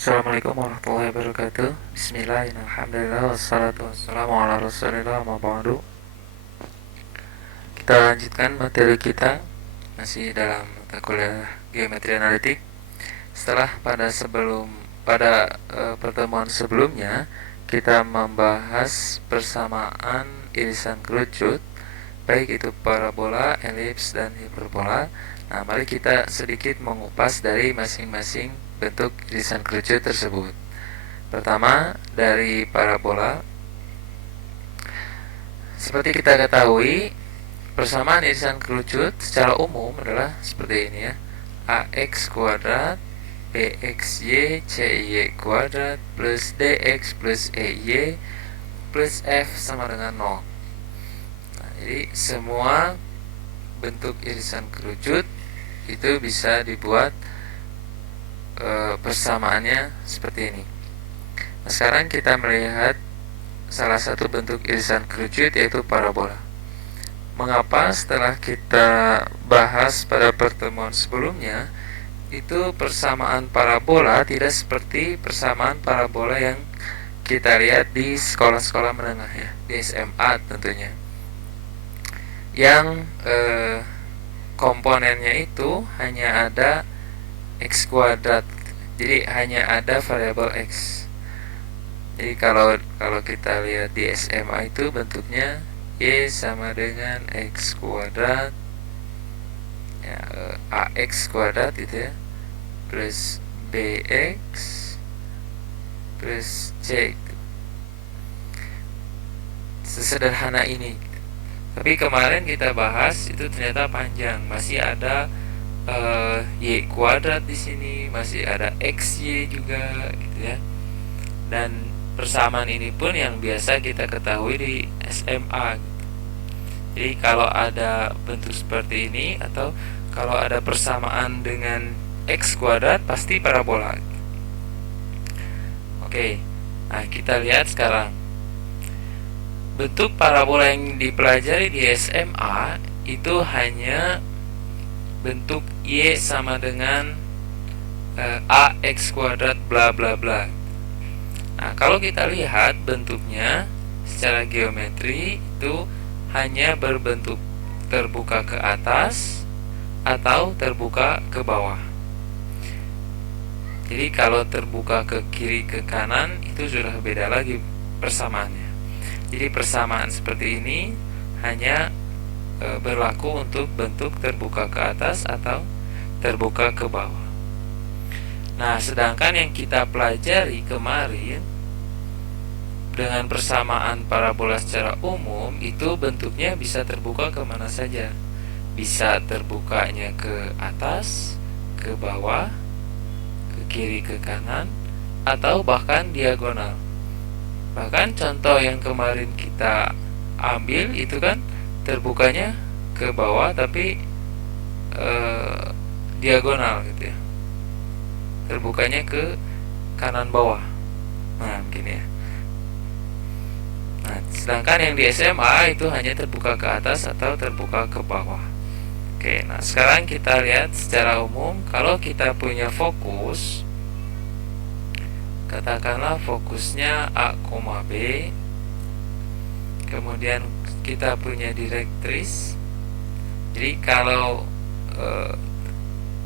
Assalamualaikum warahmatullahi wabarakatuh. Bismillahirrahmanirrahim. Alhamdulillah wassalatu wassalamu ala rasulillah ma ba'du. Kita lanjutkan materi kita masih dalam mata kuliah geometri analitik. Setelah pada pertemuan sebelumnya kita membahas persamaan irisan kerucut baik itu parabola, elips, dan hiperbola. Nah, mari kita sedikit mengupas dari masing-masing bentuk irisan kerucut tersebut. Pertama, dari parabola. Seperti kita ketahui, persamaan irisan kerucut secara umum adalah seperti ini ya. AX kuadrat BXY CY kuadrat plus DX plus EY plus F sama dengan 0. Jadi semua bentuk irisan kerucut itu bisa dibuat persamaannya seperti ini. Nah, sekarang kita melihat salah satu bentuk irisan kerucut yaitu parabola. Mengapa setelah kita bahas pada pertemuan sebelumnya itu persamaan parabola tidak seperti persamaan parabola yang kita lihat di sekolah-sekolah menengah ya, di SMA tentunya, yang komponennya itu hanya ada x kuadrat, jadi hanya ada variabel x. Jadi kalau kita lihat di SMA itu bentuknya y sama dengan x kuadrat ya, ax kuadrat itu ya, plus bx plus c. Sesederhana ini. Tapi kemarin kita bahas itu ternyata panjang, masih ada y kuadrat di sini, masih ada xy juga gitu ya. Dan persamaan ini pun yang biasa kita ketahui di SMA gitu. Jadi kalau ada bentuk seperti ini atau kalau ada persamaan dengan x kuadrat pasti parabola. Oke. Nah, kita lihat sekarang. Bentuk parabola yang dipelajari di SMA itu hanya bentuk y sama dengan ax kuadrat bla bla bla. Nah, kalau kita lihat bentuknya secara geometri itu hanya berbentuk terbuka ke atas atau terbuka ke bawah. Jadi kalau terbuka ke kiri ke kanan itu sudah beda lagi persamaannya. Jadi persamaan seperti ini hanya berlaku untuk bentuk terbuka ke atas atau terbuka ke bawah. Nah, sedangkan yang kita pelajari kemarin dengan persamaan parabola secara umum itu bentuknya bisa terbuka kemana saja. Bisa terbukanya ke atas, ke bawah, ke kiri, ke kanan, atau bahkan diagonal. Bahkan contoh yang kemarin kita ambil itu kan terbukanya ke bawah tapi diagonal gitu ya, terbukanya ke kanan bawah. Nah, begini ya. Nah, sedangkan yang di SMA itu hanya terbuka ke atas atau terbuka ke bawah. Oke, nah sekarang kita lihat secara umum kalau kita punya fokus, katakanlah fokusnya A, B, kemudian kita punya direktris. Jadi kalau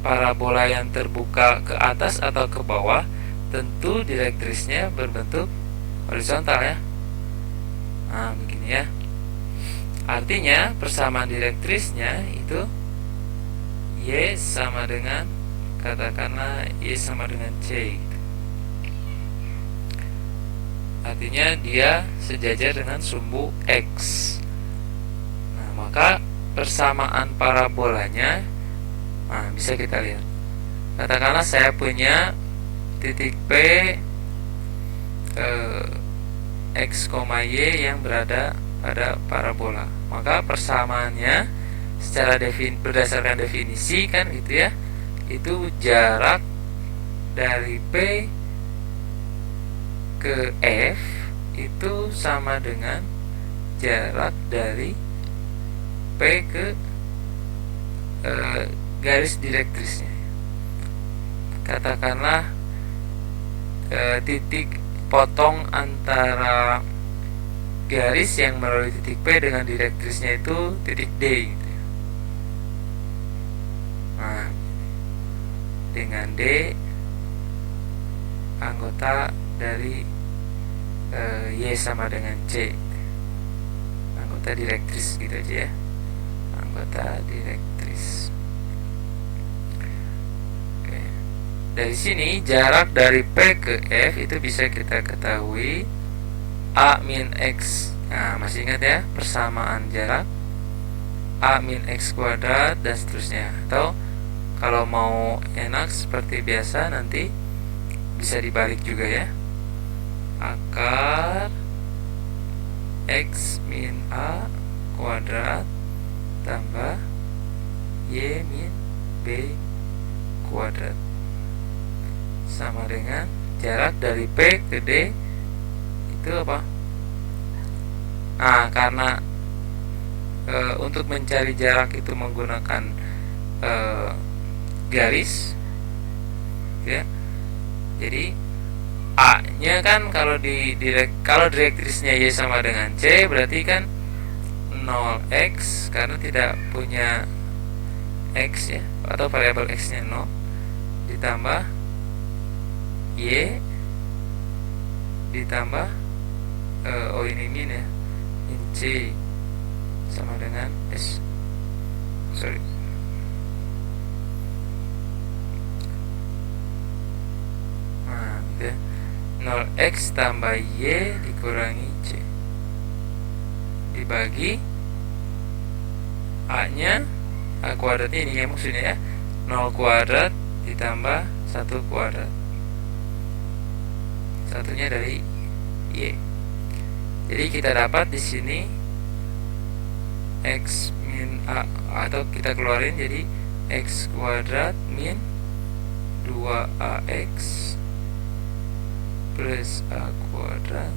parabola yang terbuka ke atas atau ke bawah, tentu direktrisnya berbentuk horizontal ya. Nah, begini ya. Artinya persamaan direktrisnya itu y sama dengan, katakanlah y sama dengan c. Artinya dia sejajar dengan sumbu x. Nah, maka persamaan parabolanya bisa kita lihat. Katakanlah saya punya titik P x, y yang berada pada parabola. Maka persamaannya secara berdasarkan definisi kan gitu ya, itu jarak dari P ke F itu sama dengan jarak dari P ke garis direktrisnya. Katakanlah titik potong antara garis yang melalui titik P dengan direktrisnya itu titik D gitu. Nah, dengan D anggota dari Y sama dengan C, anggota direktris gitu aja ya, anggota direktris. Oke. Dari sini jarak dari P ke F itu bisa kita ketahui A min X. Nah, masih ingat ya persamaan jarak A min X kuadrat dan seterusnya. Atau kalau mau enak seperti biasa nanti bisa dibalik juga ya, akar X min A kuadrat tambah Y min B kuadrat sama dengan jarak dari P ke D itu apa? Nah, karena untuk mencari jarak itu menggunakan garis ya, jadi A nya kan kalau kalau direktrisnya Y sama dengan C berarti kan 0x karena tidak punya X ya, atau variabel X nya 0 ditambah Y ditambah ini min ya, min C sama dengan S. Nah, gitu ya. 0x tambah Y dikurangi C dibagi A nya, A kuadratnya ini ya maksudnya ya, 0 kuadrat ditambah 1 kuadrat, satunya dari Y. Jadi kita dapat di sini X min A, atau kita keluarin jadi X kuadrat min 2AX plus A kuadrat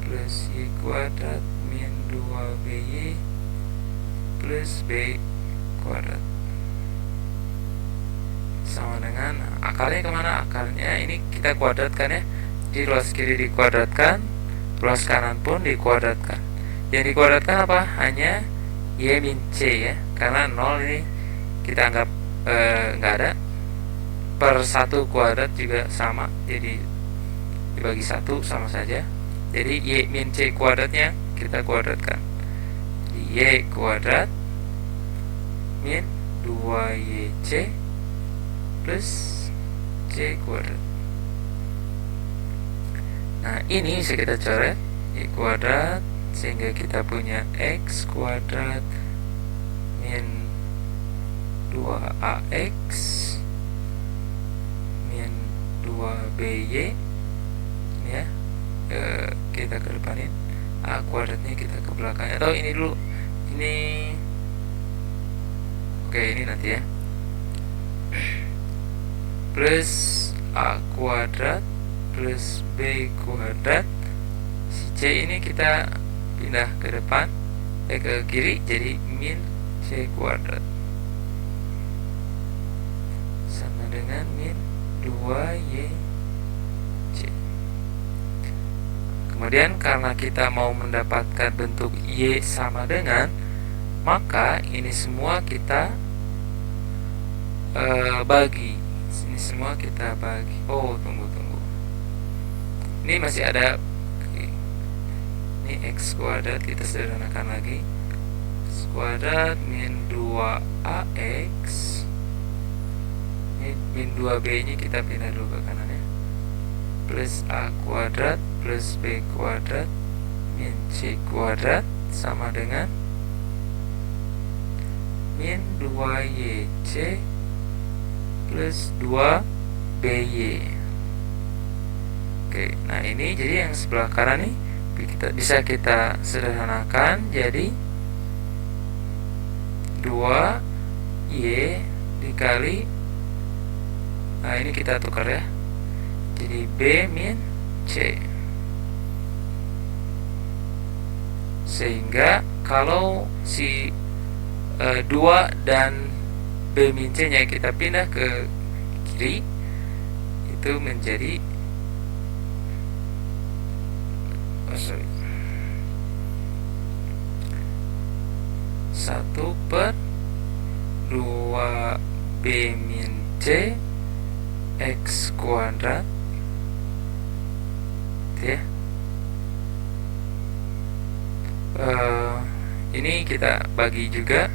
plus Y kuadrat min 2BY plus B kuadrat sama dengan akarnya kemana? Akarnya ini kita kuadratkan ya, jadi ruas kiri dikuadratkan, ruas kanan pun dikuadratkan. Yang dikuadratkan apa? Hanya Y min C ya, karena 0 ini kita anggap nggak ada, per 1 kuadrat juga sama, jadi dibagi 1 sama saja. Jadi Y min C kuadratnya kita kuadratkan, Y kuadrat min 2YC plus C kuadrat. Nah, ini bisa kita coret Y kuadrat sehingga kita punya X kuadrat min 2AX min 2BY ya, kita ke depanin A kuadratnya kita ke belakangnya, atau ini dulu, ini oke, ini nanti ya, plus A kuadrat plus B kuadrat, si C ini kita pindah ke depan, ke kiri, jadi min C kuadrat sama dengan min 2YC. Kemudian karena kita mau mendapatkan bentuk Y sama dengan, maka ini semua kita bagi. Ini semua kita bagi. Oh, tunggu. Ini masih ada. Ini X kuadrat kita sederhanakan lagi. X kuadrat min 2AX. Ini min 2B nya kita pindah dulu ke kanan ya. Plus A kuadrat plus B kuadrat min C kuadrat sama dengan min 2YC plus 2BY. Oke, nah ini jadi yang sebelah kanan nih bisa kita sederhanakan jadi 2Y dikali, nah ini kita tukar ya, jadi B min C. Sehingga kalau si 2 dan B min C nya kita pindah ke kiri, itu menjadi 1/2b-c x kuadrat, ya. Ini kita bagi juga,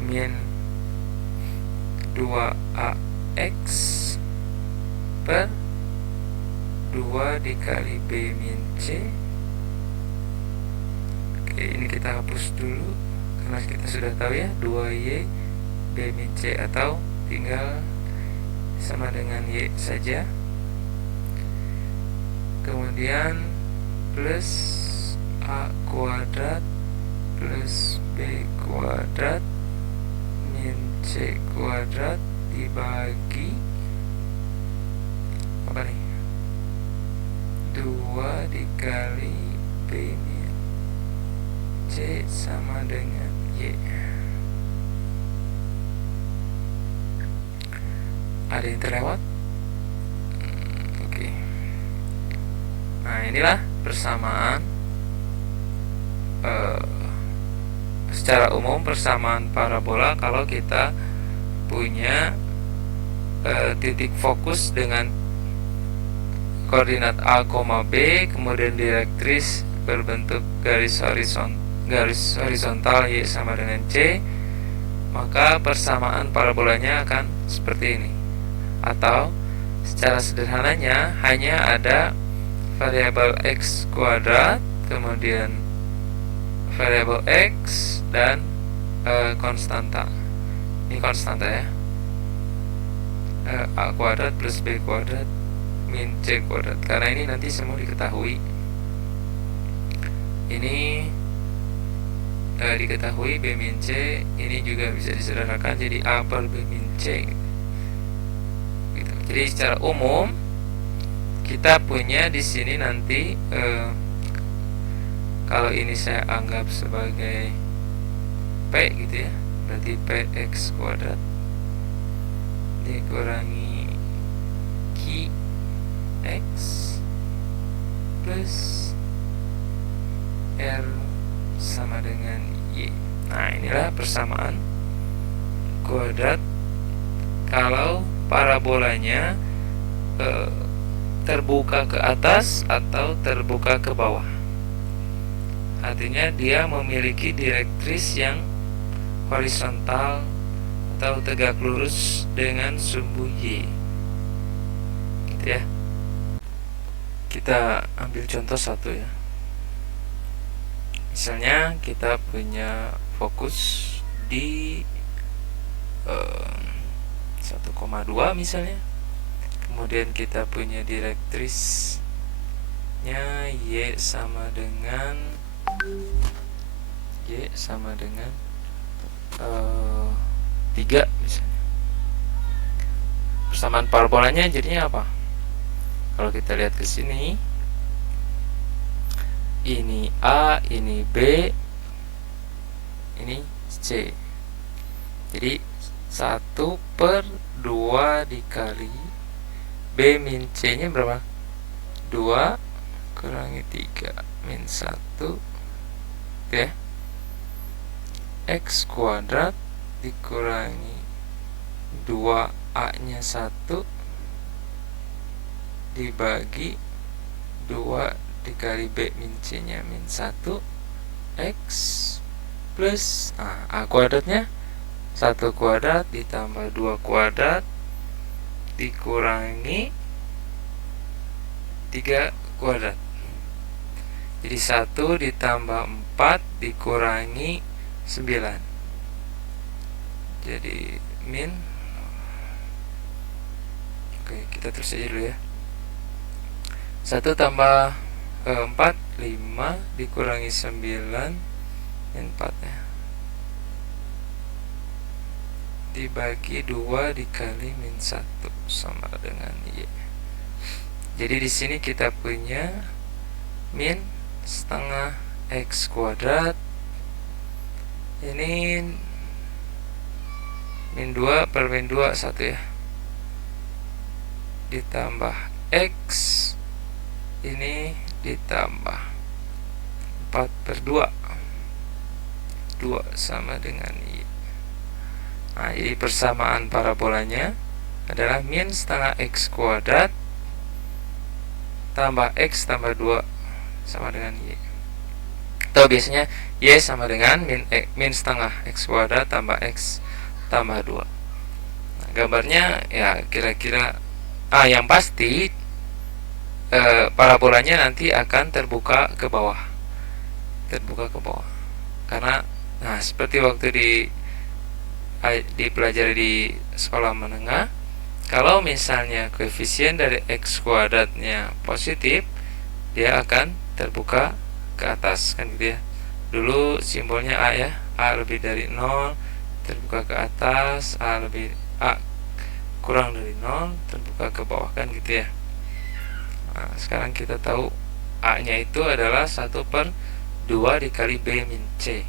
min 2ax per 2 dikali b min c. Oke, ini kita hapus dulu karena kita sudah tahu ya, 2y b min c, atau tinggal sama dengan y saja. Kemudian plus a kuadrat plus b kuadrat min c kuadrat dibagi apa nih, 2 dikali b min c sama dengan y. Ada yang terlewat? Oke. Nah, inilah persamaan secara umum persamaan parabola kalau kita punya titik fokus dengan koordinat A, B, kemudian direktris berbentuk garis horizontal Y sama dengan C, maka persamaan parabolanya akan seperti ini. Atau secara sederhananya hanya ada variabel x kuadrat, kemudian variabel x dan konstanta. Ini konstanta ya, a kuadrat plus b kuadrat min c kuadrat. Karena ini nanti semua diketahui. Ini diketahui b min c, ini juga bisa disederhanakan jadi a per b min c. Gitu. Jadi secara umum kita punya di sini nanti kalau ini saya anggap sebagai p gitu ya, berarti px kuadrat dikurangi qx plus r sama dengan y. Nah, inilah persamaan kuadrat kalau parabolanya terbuka ke atas atau terbuka ke bawah. Artinya dia memiliki direktris yang horizontal atau tegak lurus dengan sumbu y. Gitu ya. Kita ambil contoh satu ya. Misalnya kita punya fokus di 1,2 misalnya. Kemudian kita punya direktrisnya y sama dengan 3 misalnya. Persamaan parabolanya jadinya apa? Kalau kita lihat ke sini, ini A, ini B, ini C. Jadi 1/2 dikali B min C nya berapa? 2 kurangi 3 min 1 ya, x kuadrat dikurangi 2a nya 1 dibagi 2 dikali b min c nya min 1 x plus a kuadratnya 1 kuadrat ditambah 2 kuadrat dikurangi 3 kuadrat. Jadi 1 ditambah 4 dikurangi 9. Jadi min. Oke, kita terus aja dulu ya. 1 tambah 4 5 dikurangi 9 min 4 ya, dibagi 2 dikali min 1 sama dengan y. Jadi di sini kita punya min setengah x kuadrat, ini min 2 per min 2 1 ya, ditambah X, ini ditambah 4/2, 2 sama dengan Y. Nah, jadi persamaan parabolanya adalah min setengah X kuadrat tambah X tambah 2 sama dengan Y. Atau biasanya Y sama dengan min setengah X kuadrat tambah X tambah 2. Nah, gambarnya ya kira-kira yang pasti parabolanya nanti akan terbuka ke bawah. Karena seperti waktu dipelajari di sekolah menengah, kalau misalnya koefisien dari X kuadratnya positif, dia akan terbuka ke atas, kan gitu ya. Dulu simbolnya A ya, A lebih dari 0 terbuka ke atas, A kurang dari 0 terbuka ke bawah, kan gitu ya. Nah, sekarang kita tahu A nya itu adalah 1/2 dikali B min C.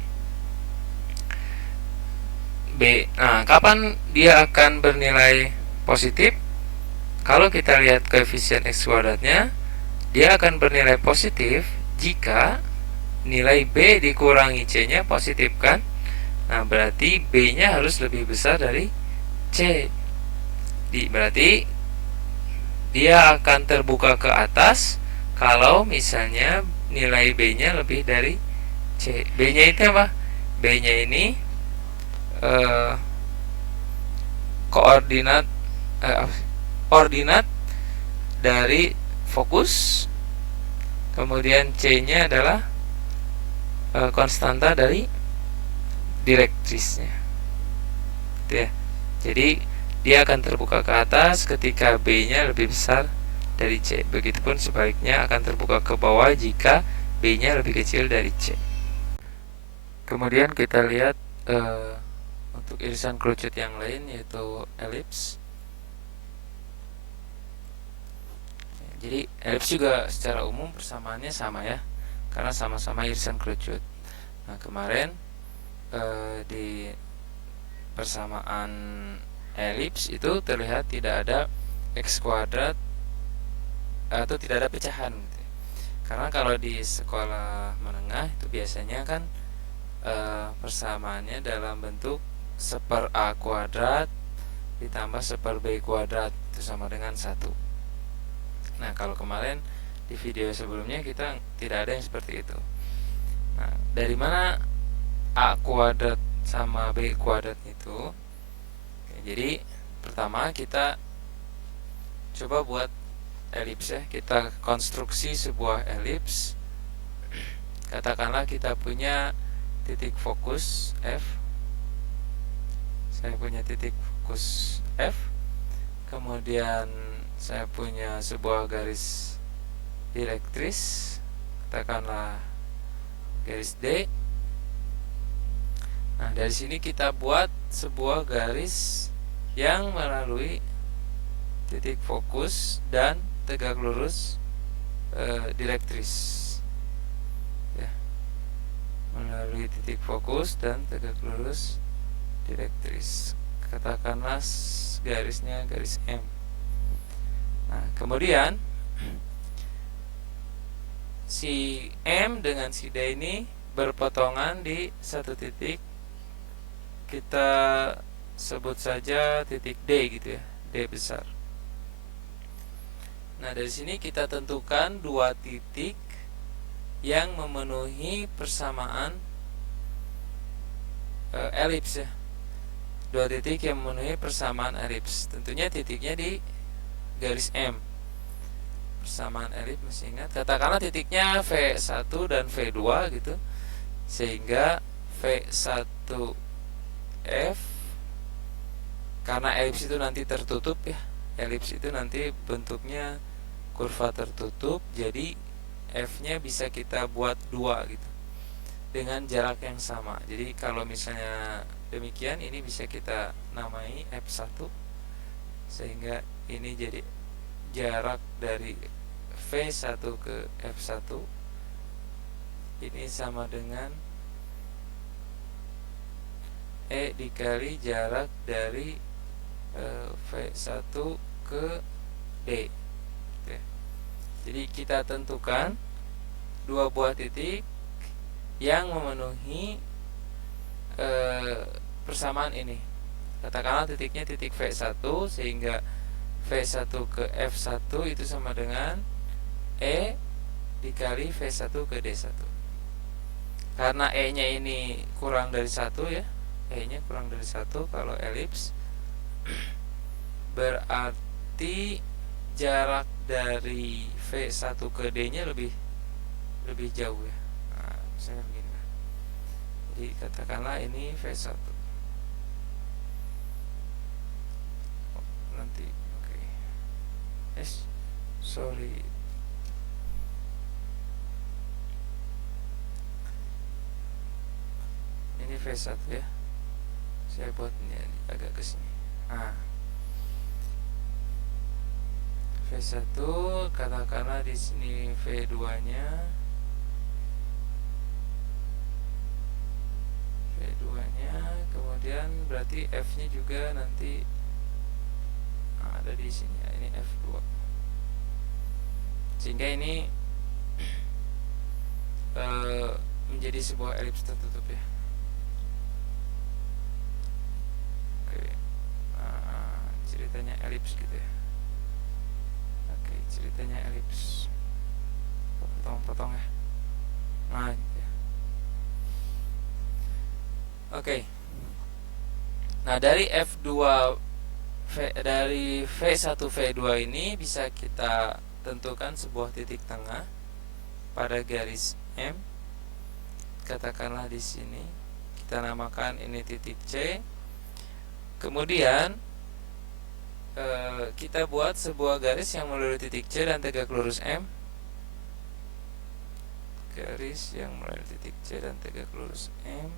B. Nah, kapan dia akan bernilai positif? Kalau kita lihat koefisien X kuadratnya, dia akan bernilai positif jika nilai B dikurangi C-nya positif, kan? Nah, berarti B-nya harus lebih besar dari C. Berarti dia akan terbuka ke atas kalau misalnya nilai B-nya lebih dari C. B-nya itu apa? B-nya ini ordinat dari fokus, kemudian C-nya adalah konstanta dari direktrisnya, gitu ya. Jadi dia akan terbuka ke atas ketika B-nya lebih besar dari C. Begitupun sebaliknya akan terbuka ke bawah jika B-nya lebih kecil dari C. Kemudian kita lihat untuk irisan kerucut yang lain, yaitu elips. Jadi elips juga secara umum persamaannya sama ya, karena sama-sama irisan kerucut. Nah, kemarin di persamaan elips itu terlihat tidak ada X kuadrat atau tidak ada pecahan gitu. Karena kalau di sekolah menengah itu biasanya kan persamaannya dalam bentuk 1/A kuadrat ditambah 1/B kuadrat, itu sama dengan 1. Nah, kalau kemarin di video sebelumnya kita tidak ada yang seperti itu. Nah, dari mana A kuadrat sama B kuadrat itu? Jadi pertama kita coba buat elips ya. Kita konstruksi sebuah elips. Katakanlah kita punya titik fokus F. Saya punya titik fokus F. Kemudian saya punya sebuah garis direktris, katakanlah garis D. Nah, dari sini kita buat sebuah garis yang melalui titik fokus dan tegak lurus direktris ya. Melalui titik fokus dan tegak lurus direktris, katakanlah garisnya garis M. Nah, kemudian si M dengan si D ini berpotongan di satu titik, kita sebut saja titik D gitu ya, D besar. Nah, dari sini kita tentukan dua titik yang memenuhi persamaan elips ya. Dua titik yang memenuhi persamaan elips. Tentunya titiknya di garis M. Persamaan elips masih ingat. Katakanlah titiknya V1 dan V2 gitu. Sehingga V1F, karena elips itu nanti tertutup ya. Elips itu nanti bentuknya kurva tertutup, jadi F-nya bisa kita buat 2 gitu, dengan jarak yang sama. Jadi kalau misalnya demikian, ini bisa kita namai F1, sehingga ini jadi jarak dari V1 ke F1 ini sama dengan E dikali jarak dari V1 ke D. Jadi kita tentukan dua buah titik yang memenuhi persamaan ini. Katakanlah titiknya titik V1, sehingga V1 ke F1 itu sama dengan E dikali V1 ke D1. Karena E nya ini kurang dari 1 ya, E nya kurang dari 1 kalau elips, berarti jarak dari V1 ke D nya lebih jauh ya. Nah, misalnya begini. Jadi katakanlah ini V1. Nanti oke. Sorry. Ini V1 ya. Saya buat ini agak ke sini. Nah, V1 katakanlah di sini V2-nya. V2-nya, kemudian berarti F-nya juga nanti ada di sini ya, ini F2. Sehingga ini menjadi sebuah elips tertutup ya. Oke. Ceritanya elips gitu ya. Oke, ceritanya elips. Potong-potong ya. Nah, gitu ya. Oke. Nah, dari dari V1 V2 ini bisa kita tentukan sebuah titik tengah pada garis M. Katakanlah di sini kita namakan ini titik C. Kemudian kita buat sebuah garis yang melalui titik C dan tegak lurus M. Garis yang melalui titik C dan tegak lurus M.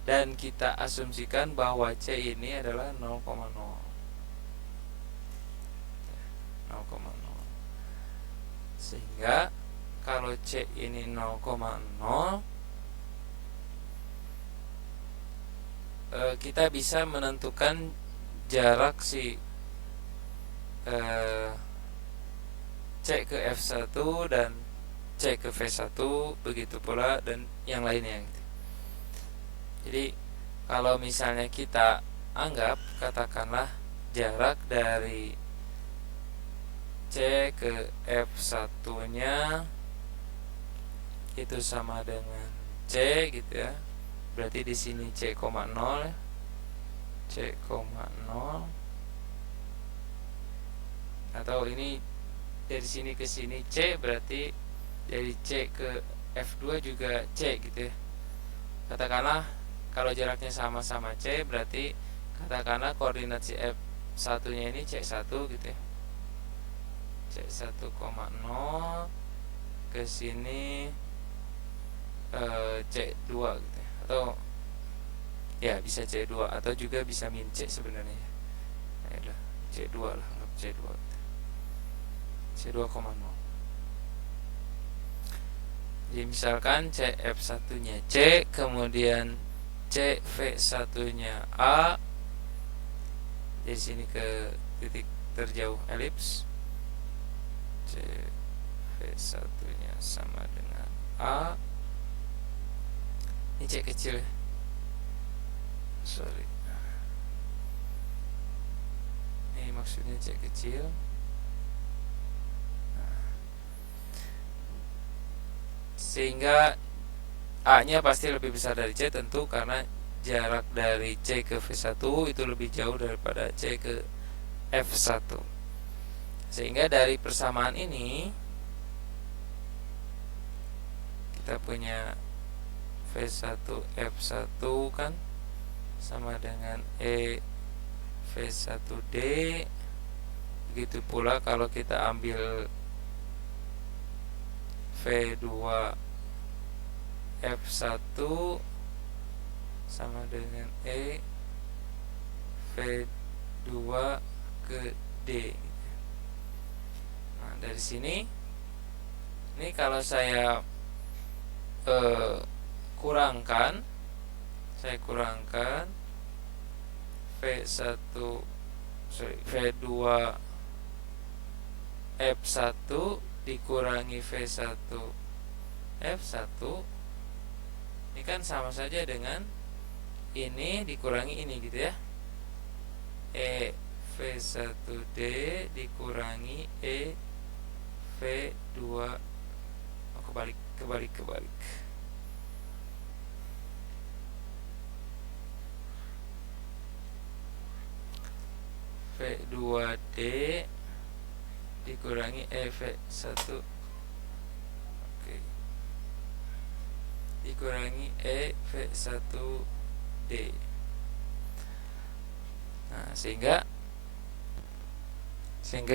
Dan kita asumsikan bahwa C ini adalah 0,0. 0,0. Sehingga kalau C ini 0,0, kita bisa menentukan jarak si C ke F1 dan C ke V1, begitu pula dan yang lainnya gitu. Jadi kalau misalnya kita anggap, katakanlah jarak dari C ke F1 nya itu sama dengan C gitu ya. Berarti di sini C, 0 ya. C, 0. Atau ini dari sini ke sini C, berarti dari C ke F2 juga C gitu ya. Katakanlah kalau jaraknya sama-sama C, berarti katakanlah koordinat si F1 nya ini C1 gitu ya. C1, 0 ke sini C2 gitu ya. Atau ya bisa C2 atau juga bisa min C sebenarnya. Nah, ya C2 lah, anggap C2 gitu. C2, 0. Jadi misalkan CF1 nya C, kemudian CV1 nya A, dari sini ke titik terjauh elips, CV1 nya sama dengan A. Ini C kecil ya, sorry, ini maksudnya C kecil. Sehingga A nya pasti lebih besar dari C, tentu karena jarak dari C ke V1 itu lebih jauh daripada C ke F1. Sehingga dari persamaan ini kita punya V1 F1 kan sama dengan E V1D. Begitu pula kalau kita ambil V2 F1 sama dengan E V2 ke D. Nah, dari sini ini kalau saya kurangkan V2 F1 dikurangi V1 F1 ini kan sama saja dengan ini dikurangi ini gitu ya. E V1D dikurangi E V2 kebalik V2D dikurangi EV1 dikurangi EV1D. Nah, sehingga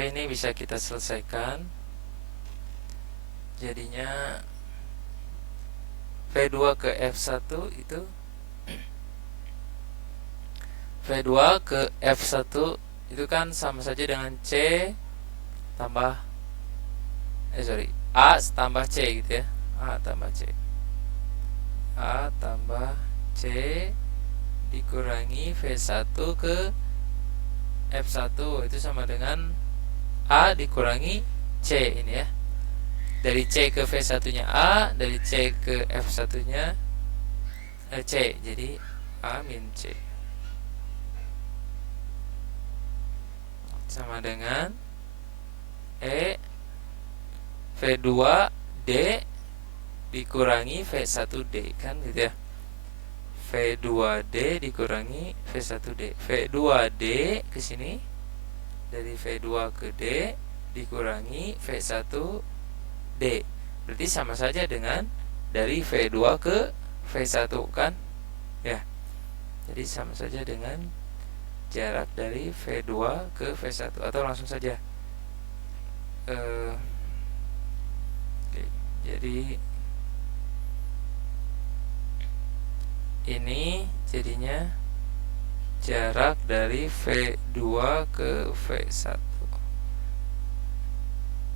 ini bisa kita selesaikan. Jadinya V2 ke F1 itu V2 ke F1 itu kan sama saja dengan C tambah A tambah C gitu ya. A tambah C dikurangi V1 ke F1 itu sama dengan A dikurangi C ini ya. Dari C ke V1 nya A, dari C ke F1 nya C, jadi A min C sama dengan E V2D dikurangi V1D kan gitu ya. V2D dikurangi V1D. V2D ke sini dari V2 ke D dikurangi V1D. Berarti sama saja dengan dari V2 ke V1 kan? Ya. Jadi sama saja dengan jarak dari V2 ke V1 atau langsung saja. Jadi ini jadinya jarak dari V2 ke V1.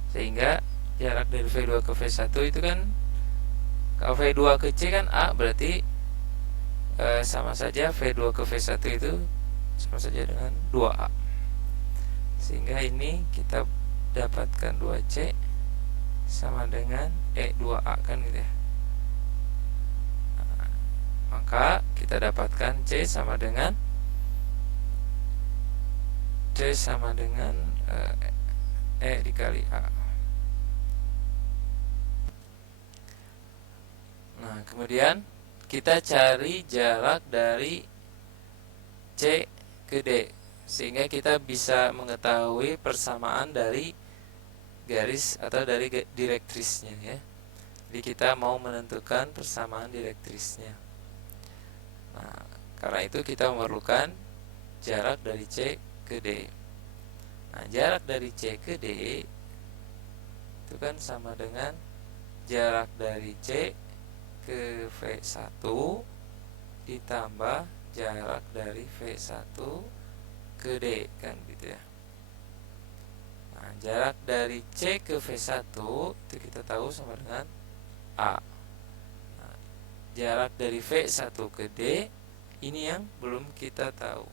Sehingga jarak dari V2 ke V1 itu kan, kalau V2 ke C kan A, berarti sama saja V2 ke V1 itu sama saja dengan 2A. Sehingga ini kita dapatkan 2C sama dengan E2A kan gitu ya. Maka kita dapatkan C sama dengan E dikali A. Nah, kemudian kita cari jarak dari C ke D, sehingga kita bisa mengetahui persamaan dari garis atau dari direktrisnya ya. Jadi kita mau menentukan persamaan direktrisnya. Nah, karena itu kita memerlukan jarak dari C ke D. Nah, jarak dari C ke D itu kan sama dengan jarak dari C ke V1 ditambah jarak dari V1 ke D kan gitu ya. Nah, jarak dari C ke V1 itu kita tahu sama dengan A. Nah, jarak dari V1 ke D ini yang belum kita tahu.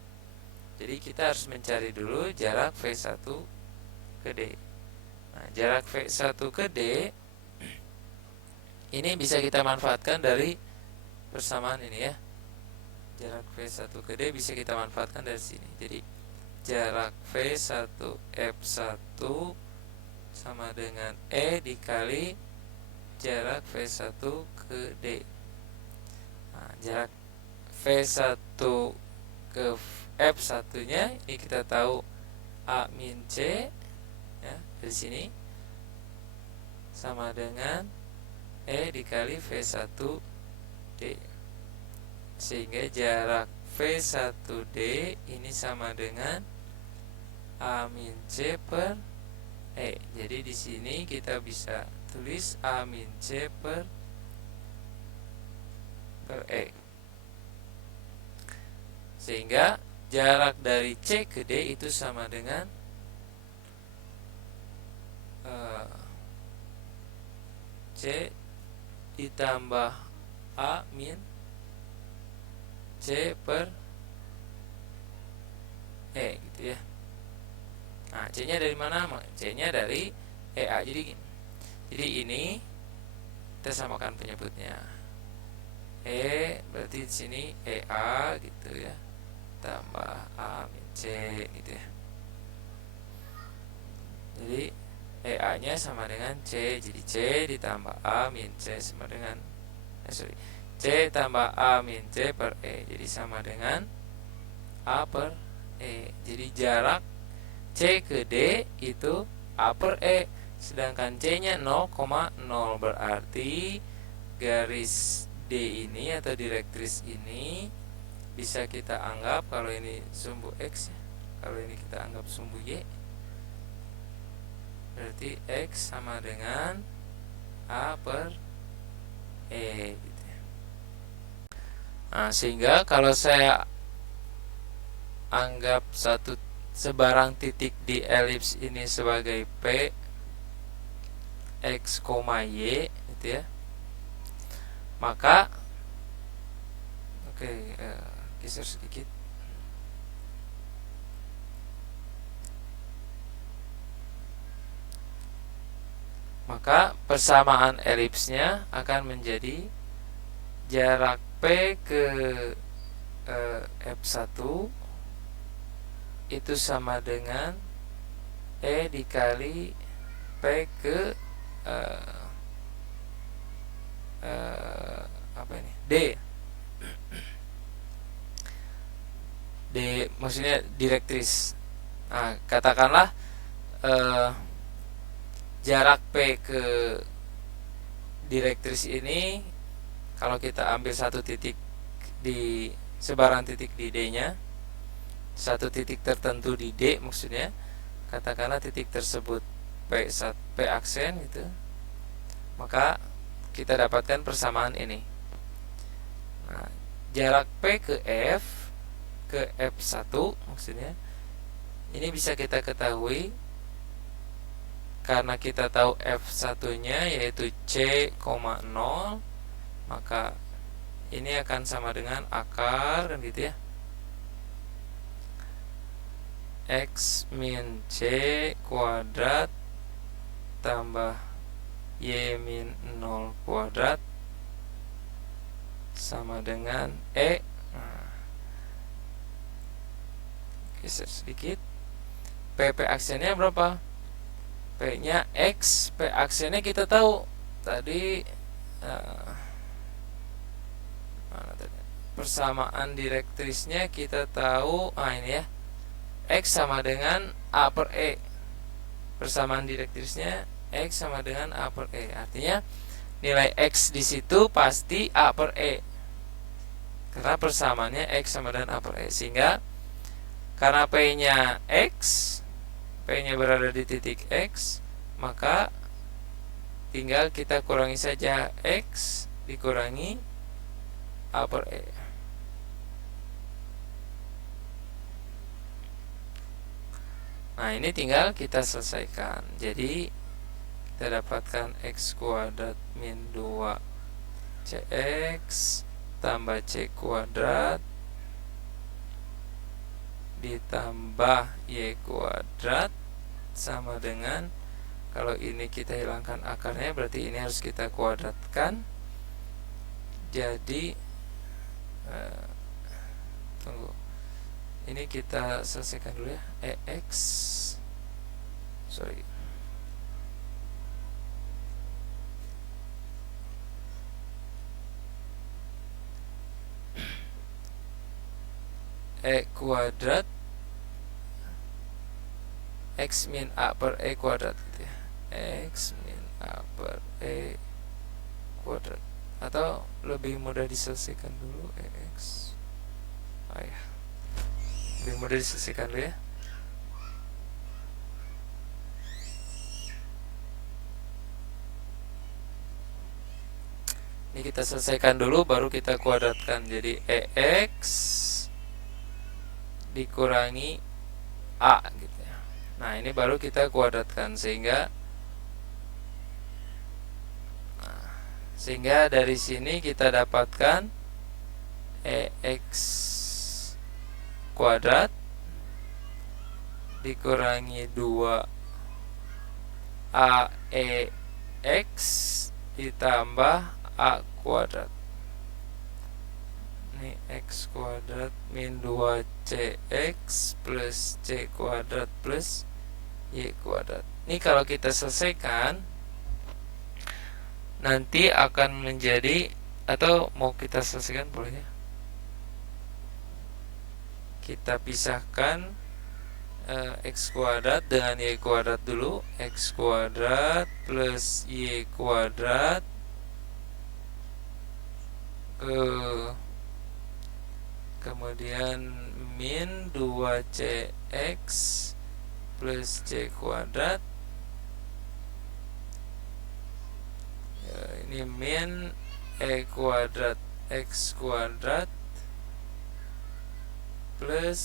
Jadi kita harus mencari dulu jarak V1 ke D. Nah, jarak V1 ke D ini bisa kita manfaatkan dari persamaan ini ya. Jarak V1 ke D bisa kita manfaatkan dari sini. Jadi jarak V1 F1 sama dengan E dikali jarak V1 ke D. Nah, jarak V1 ke F1 nya ini kita tahu A min C ya, dari sini sama dengan E dikali V1 D. Sehingga jarak V1D ini sama dengan A min C per E. Jadi di sini kita bisa tulis A min C per E. Sehingga jarak dari C ke D itu sama dengan C ditambah A min C per gitu ya. Nah, C-nya dari mana? C-nya dari EA. Jadi ini kita samakan penyebutnya. Berarti di sini EA gitu ya. Tambah A min C gitu ya. Jadi EA-nya sama dengan C. Jadi C ditambah A min C sama dengan C tambah A min C per E. Jadi sama dengan A per E. Jadi jarak C ke D itu A per E. Sedangkan C-nya 0,0, berarti garis D ini atau direktris ini bisa kita anggap, kalau ini sumbu X ya, kalau ini kita anggap sumbu Y, berarti X sama dengan A per E gitu ya. Nah, sehingga kalau saya anggap satu sebarang titik di elips ini sebagai P X, Y gitu ya, maka geser sedikit. Maka persamaan elipsnya akan menjadi jarak P ke F1 itu sama dengan E dikali P ke D. D maksudnya direktris. Nah, katakanlah jarak P ke direktris ini, kalau kita ambil satu titik di sebarang titik di D-nya, satu titik tertentu di D maksudnya, katakanlah titik tersebut P aksen gitu, maka kita dapatkan persamaan ini. Nah, jarak P ke F1 maksudnya, ini bisa kita ketahui karena kita tahu F1-nya yaitu C, 0, maka ini akan sama dengan akar kan gitu ya, X min C kuadrat tambah Y min 0 kuadrat sama dengan E. Geser sedikit. PP aksennya berapa? P nya X. P aksennya kita tahu tadi, persamaan direktrisnya kita tahu. Ini ya, X sama dengan A per E. Persamaan direktrisnya X sama dengan A per E. Artinya nilai X di situ pasti A per E, karena persamaannya X sama dengan A per E. Sehingga karena P nya X, P nya berada di titik X, maka tinggal kita kurangi saja X dikurangi A per E. Nah, ini tinggal kita selesaikan. Jadi kita dapatkan X kuadrat min 2 CX tambah C kuadrat ditambah Y kuadrat sama dengan, kalau ini kita hilangkan akarnya, berarti ini harus kita kuadratkan. Jadi tunggu, ini kita selesaikan dulu ya. EX, sorry, E kuadrat X min A per E kuadrat gitu ya. X min A per E kuadrat, atau lebih mudah diselesaikan dulu EX. Ya, lebih mudah diselesaikan dulu ya. Ini kita selesaikan dulu, baru kita kuadratkan. Jadi EX dikurangi A gitu ya. Nah, ini baru kita kuadratkan, sehingga dari sini kita dapatkan EX kuadrat dikurangi 2AEX ditambah A kuadrat. Ini X kuadrat min 2CX plus C kuadrat plus Y kuadrat. Ini kalau kita selesaikan nanti akan menjadi, atau mau kita selesaikan boleh ya, kita pisahkan X kuadrat dengan Y kuadrat dulu. X kuadrat plus Y kuadrat kemudian min 2CX plus C kuadrat. Ini min E kuadrat X kuadrat plus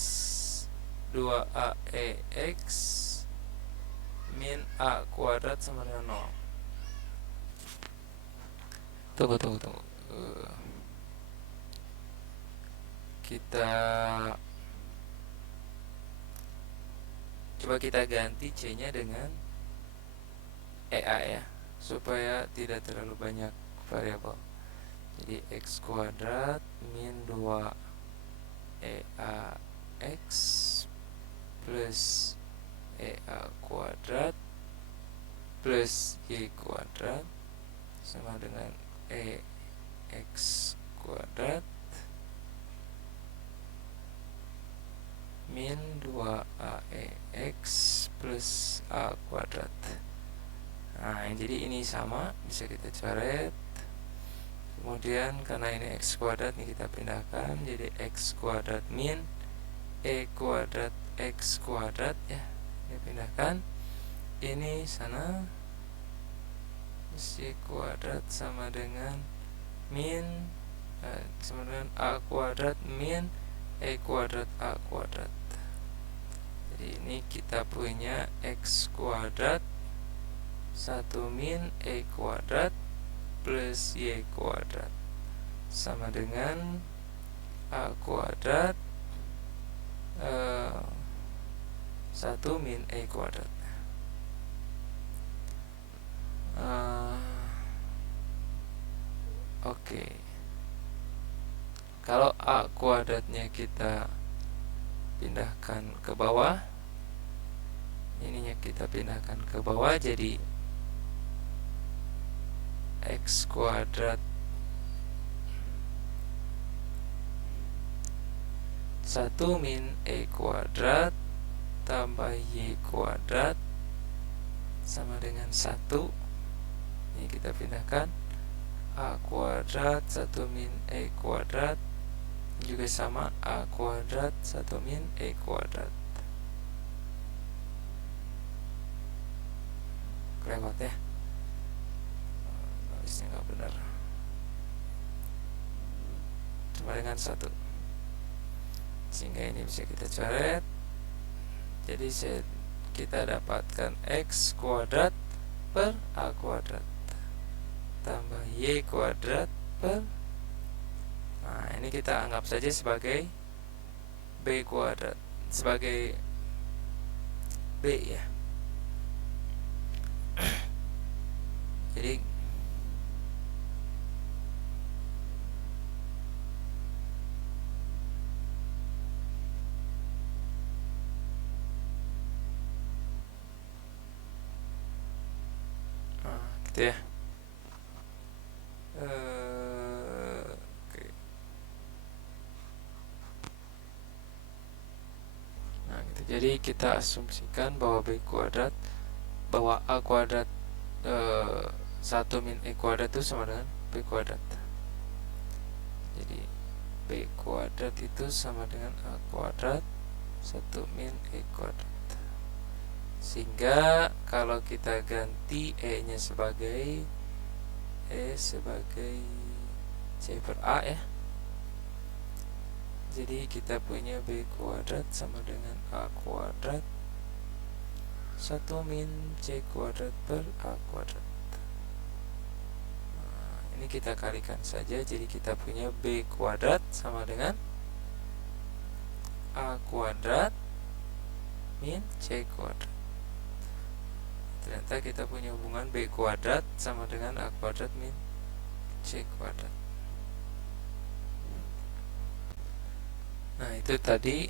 2AEX min A kuadrat sama dengan 0. Tunggu. Coba kita ganti C nya dengan EA ya, supaya tidak terlalu banyak variabel. Jadi X kuadrat min 2EAX plus EA kuadrat plus Y kuadrat sama dengan EX kuadrat min 2AEX plus A kuadrat. Nah, jadi ini sama, bisa kita coret. Kemudian karena ini X kuadrat, ini kita pindahkan jadi X kuadrat min E kuadrat X kuadrat ya, ini pindahkan. Ini sana Y kuadrat sama dengan min sama dengan A kuadrat min E kuadrat A kuadrat. Jadi ini kita punya X kuadrat 1 min E kuadrat plus Y kuadrat sama dengan A kuadrat 1 min E kuadrat. Oke. Kalau A kuadratnya kita pindahkan ke bawah, ininya kita pindahkan ke bawah, jadi X kuadrat 1 min E kuadrat tambah Y kuadrat sama dengan 1. Ini kita pindahkan A kuadrat 1 min E kuadrat juga sama A kuadrat 1 min E kuadrat. Kelewat ya, nulisnya nggak benar, sama dengan 1, sehingga ini bisa kita coret. Jadi kita dapatkan X kuadrat per A kuadrat tambah Y kuadrat per, nah ini kita anggap saja sebagai B kuadrat, sebagai B ya. Jadi gitu ya. Oke. Nah gitu. Jadi kita asumsikan bahwa B kuadrat, bahwa A kuadrat 1 min E kuadrat itu sama dengan B kuadrat. Jadi B kuadrat itu sama dengan A kuadrat 1 min E kuadrat. Sehingga kalau kita ganti E nya sebagai C per A ya, jadi kita punya B kuadrat sama dengan A kuadrat 1 min C kuadrat per A kuadrat. Nah, ini kita kalikan saja, jadi kita punya B kuadrat sama dengan A kuadrat min C kuadrat. Ternyata kita punya hubungan B kuadrat sama dengan A kuadrat min C kuadrat. Nah, itu tadi.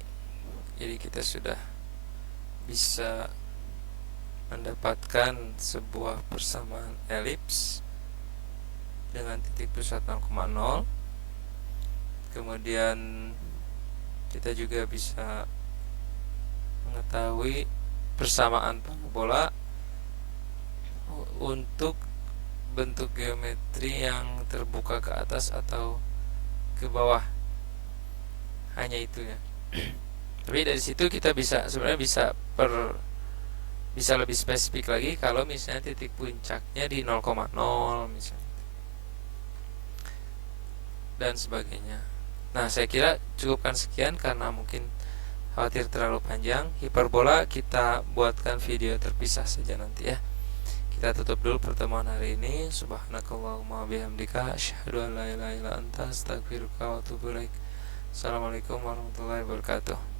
Jadi kita sudah bisa mendapatkan sebuah persamaan elips dengan titik pusat 0,0. Kemudian kita juga bisa mengetahui persamaan parabola untuk bentuk geometri yang terbuka ke atas atau ke bawah. Hanya itu ya. Tapi dari situ kita sebenarnya bisa lebih spesifik lagi kalau misalnya titik puncaknya di 0,0 misalnya dan sebagainya. Nah, saya kira cukupkan sekian karena mungkin khawatir terlalu panjang. Hiperbola kita buatkan video terpisah saja nanti ya. Kita tutup dulu pertemuan hari ini. Subhanakallahumma bihamdika asyhadu an la ilaha illa anta astaghfiruka wa atubu ilaik. Assalamualaikum warahmatullahi wabarakatuh.